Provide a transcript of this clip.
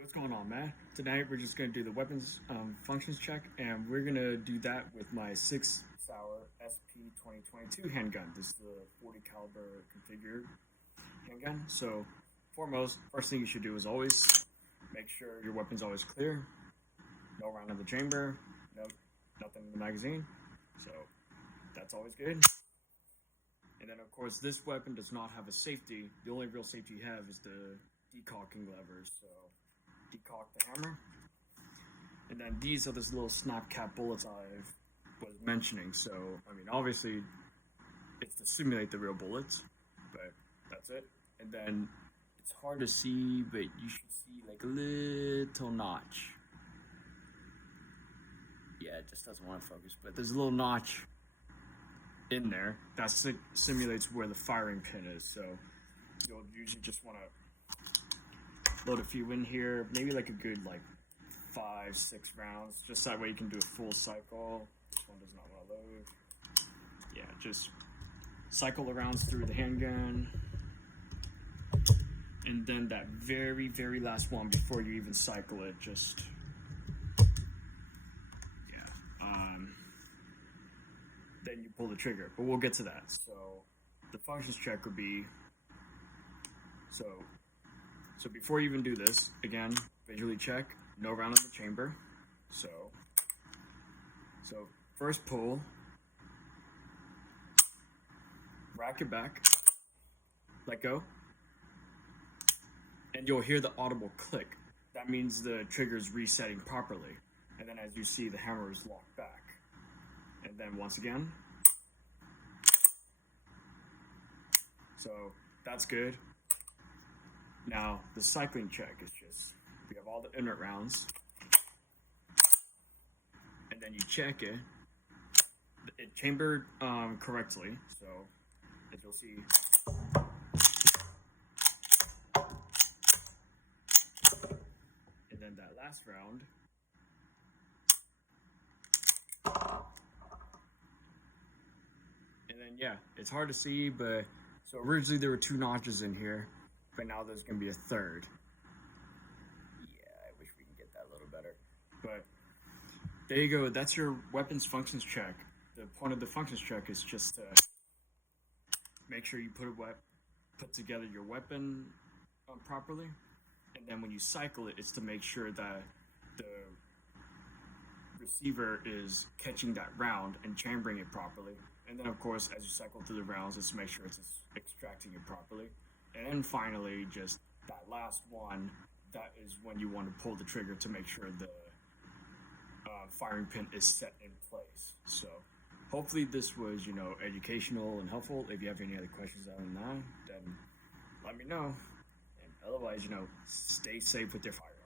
What's going on, man? Tonight we're just gonna do the weapons functions check, and we're gonna do that with my 6 Sauer SP 2022 handgun. This is the 40 caliber configured handgun. So, first thing you should do is always make sure your weapon's always clear. No round in the chamber. Nothing in the magazine. So that's always good. And then, of course, this weapon does not have a safety. The only real safety you have is the decocking levers. So decock the hammer. And then these are those little snap cap bullets I was mentioning. So, I mean, obviously, it's to simulate the real bullets, but that's it. And then it's hard to see, but you should see like a little notch. Yeah, it just doesn't want to focus, but there's a little notch in there that simulates where the firing pin is. So you'll usually just want to load a few in here, maybe like a good 5-6 rounds, just that way you can do a full cycle. This one does not want to load. Yeah, just cycle the rounds through the handgun, and then that very, very last one before you even cycle it, just then you pull the trigger, but we'll get to that. So the functions check would be, so before you even do this, again, visually check, no round in the chamber. So first pull, rack it back, let go, and you'll hear the audible click. That means the trigger is resetting properly. And then as you see, the hammer is locked back. And then once again. So that's good. Now the cycling check is just, we have all the inert rounds. And then you check it. It chambered correctly. So as you'll see. And then that last round. And then, yeah, it's hard to see, but so originally there were 2 notches in here, but now there's going to be a third. Yeah, I wish we can get that a little better. But there you go. That's your weapons functions check. The point of the functions check is just to make sure you put together your weapon properly. And then when you cycle it, it's to make sure that the receiver is catching that round and chambering it properly. And then, of course, as you cycle through the rounds, just to make sure it's extracting it properly. And then finally, just that last one, that is when you want to pull the trigger to make sure the firing pin is set in place. So hopefully this was, educational and helpful. If you have any other questions on that, then let me know. And otherwise, stay safe with your firearms.